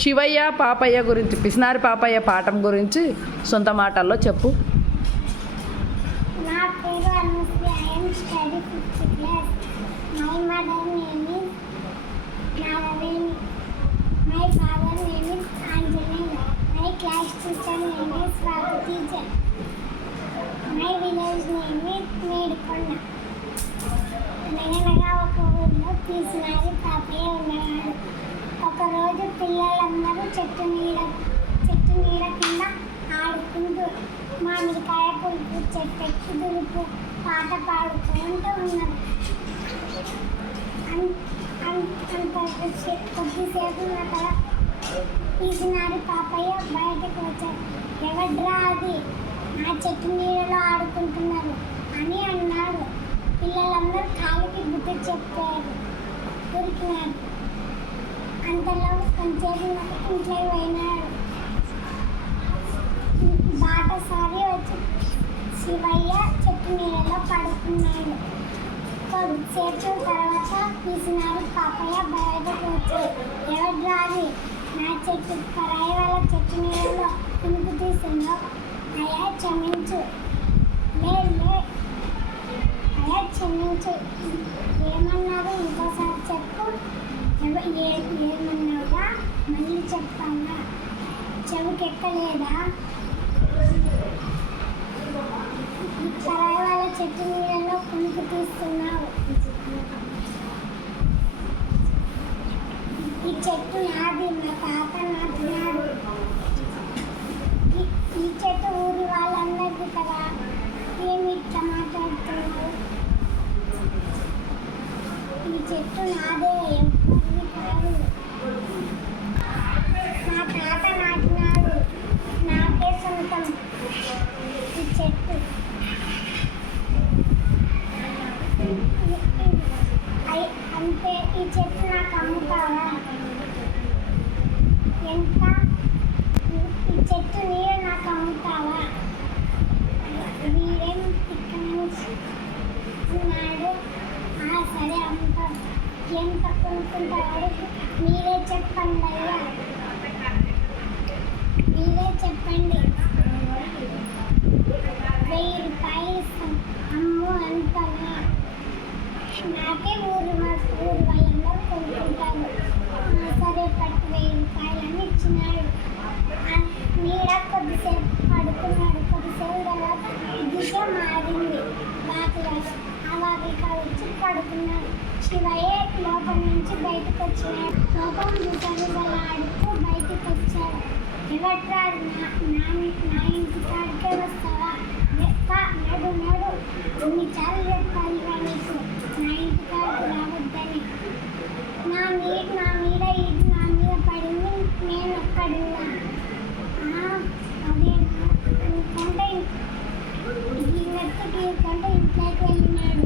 శివయ్య పాపయ్య గురించి పిసినారి పాపయ్య పాఠం గురించి సొంత మాటల్లో చెప్పు. Class my village name Medikonda అనగనగా ఒక ఊర్లో తీసినారి పాపయ్య ఉన్నాడు. ఒకరోజు పిల్లలందరూ చెట్టు నీడ చెట్టు నీడ కింద ఆడుకుంటూ మామిడికాయ పులుపు చెట్టెక్కి దులుపు పాట పాడుకుంటూ ఉన్నారు. అంత కొద్ది- కొద్దిసేపు అక్కడ తీసినారి పాపయ్య బయటకు వచ్చారు. ఎవడ్రా అది? నా చెట్టు నీడలో ఆడుకుంటున్నారు అని అన్నాడు. పిల్లలందరూ కాలికి గుర్తు చెప్పారు. దొరికినారు. అంతలో కొంచెంసేపు ఇంట్లో పోయినాడు బాటసారి వచ్చి శివయ్య చెట్టు నీళ్ళలో పడుకున్నాడు. కొద్దిసేపు తర్వాత తీసినారు పాపయ్య బయటకు వచ్చాడు. ఎవరు రాది నా చెట్టు పరాయి వాళ్ళ చెట్టు నీళ్ళలో కునుకు తీసిందో అయ్యా క్షమించు. లే లే. అయ్యా క్షమించు. ఏమన్నారు? ఇంకోసారి చెప్పు. ఏమన్నావుగా మళ్ళీ చెప్పాలా? చెవికెక్కలేదా? సరాయి వాళ్ళ చెట్టు నీళ్ళలో కునుకు తీస్తున్నావు. ఈ చెట్టు నాది మా తాత నాటినాడు. ఈ- ఈ చెట్టు ఊరి వాళ్ళందరికీ కదా? ఏమి ఇట్లా మాట్లాడుతున్నావు? ఈ చెట్టు నాదే ఎవరిది కాదు మా తాత నాటినాడు నాకే సొంతం ఈ చెట్టు అయ్ అంటే ఈ చెట్టు నాకు అమ్ముతావా ఎంత ఈ చెట్టు నీరు నాకు అమ్ముతావా వీరేం ఇక్కడ నుంచి ఉన్నాడు ఆ సరే అమ్ముతాం ఎంత కొనుక్కుంటాడు మీరే చెప్పండి అయ్యా మీరే చెప్పండి వెయ్యి రూపాయలు ఇస్తాం అమ్ము అంతనా నాకే ఊరు మా- ఊరు వాళ్ళందరూ కొనుక్కుంటారు సరే పట్టు వెయ్యి రూపాయలని ఇచ్చినాడు నీడ కొద్దిసేపు పడుకున్నాడు కొద్దిసేపు తర్వాత దిశ మారింది బాగా ఆ వాకిక వచ్చి పడుకున్నాడు శివయ్య లోపల నుంచి బయటకు వచ్చినాడు లోపల గుసగుసలాడుతూ బయటకు వచ్చాడు ఎవట్రా నా నా ఇంటి కాడికే వస్తావా? ఎక్క నడు నడు. చాలు చెప్పాలి నీకు? నా ఇంటి కాడికి రావద్దని. నా మీద నా మీద ఇది నా మీద పడింది. నేను ఎక్కడున్నా ఆ, అదేనా? అనుకుంటే ఈ మెత్తకి కంటే ఇంట్లోకి వెళ్ళినాడు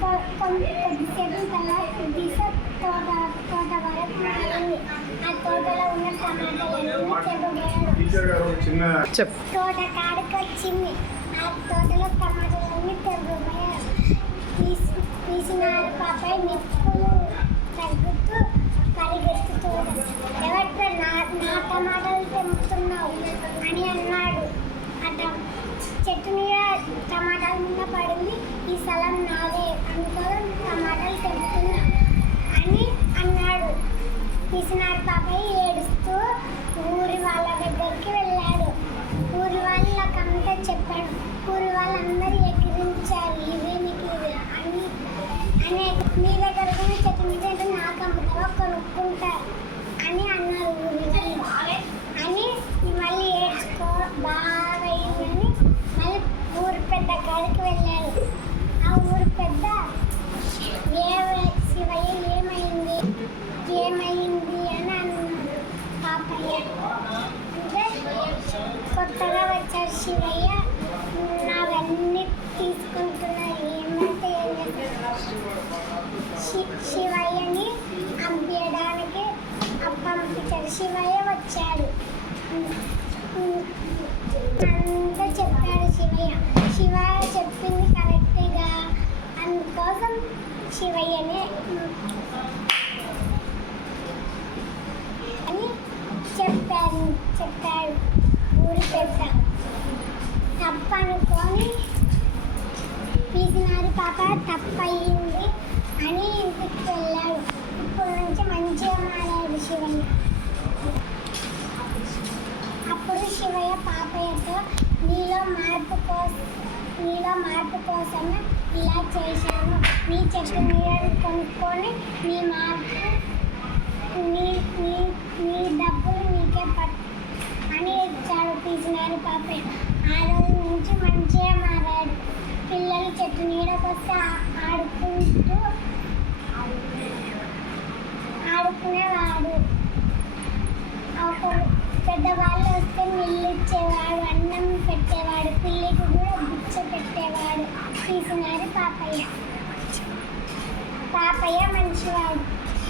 కొ- కొ- కొద్దిసేపు తర్వాత దిశ తోట తోట వరకు మారింది ఆ తోటలో తోట కాడికి వచ్చింది ఆ తోటలో టమాటాలన్నీ తెగిపోయారు తీసి తీసినారు పాపై నిప్పులు తగ్గుతూ పరిగెత్తుతూ ఎవరితో నా నా టమాటాలు తెంపుతున్నావు అని అన్నాడు. అట చెట్టు మీద టమాటాల మీద పడింది. ఈ స్థలం నాదే. అందుకోసం టమాటాలు తెంపుతున్నా అని అన్నాడు. తీసినాడు పాపయ్య ఏడుస్తూ వాళ్ళ దగ్గరికి వెళ్ళాడు. ఊరి వాళ్ళకంతా చెప్పాడు ఊరి వాళ్ళందరూ ఎక్కిరించారు. ఇదే? నీకు అని అనే మీ దగ్గర కూడా చెట్టు మీద అంటే నాకు అమ్ముతావా కొనుక్కుంటా అని అన్నారు ఊరి వాళ్ళు అని మళ్ళీ ఏడ్చుకో బాగా అయిందని మళ్ళీ ఊరి పెద్ద కాడికి వెళ్ళాడు ఆ ఊరి పెద్ద ఏ శివయ్య ఏమైంది ఏమైంది అని అన్నాడు పాపయ్య అంటే కొత్తగా వచ్చాడు శివయ్య నావన్నీ తీసుకుంటున్నారు ఏమంటే ఏం చేస్తారు శి- శివయ్యని పంపించడానికి పంపించాడు శివయ్య వచ్చాడు అంతా చెప్పాడు శివయ్య శివయ్య చెప్పింది కరెక్ట్గా శివయ్యనే. అని చెప్పారు చెప్పాడు. ఊరి పెద్ద తప్పనుకొని పీసినారు పాప తప్పయింది అని ఇంటికి వెళ్ళాడు. ఇప్పుడు నుంచి మంచిగా మారాడు శివయ్య. అప్పుడు శివయ్య పాపయ్యతో నీలో మార్పు కోసం నీలో మార్పు కోసమే ఇలా చేశాను మీ చెట్టు మీద కొనుక్కొని మీ మార్పు నీ మీ మీ డబ్బులు నీకే పట్ అని ఇచ్చాడు పీసినారి పాపే. ఆ రోజు నుంచి మంచిగా మారాడు పిల్లలు చెట్టు నీడకొస్తే ఆ- ఆడుకుంటూ ఆడుకునేవాడు ఒకరు పెద్దవాళ్ళు వస్తే నీళ్ళు ఇచ్చేవాడు అన్నం పెట్టేవాడు పిల్లికి కూడా బుచ్చ పెట్టేవాడు. తీసినారు పాపయ్య. పాపయ్య మంచివాడు.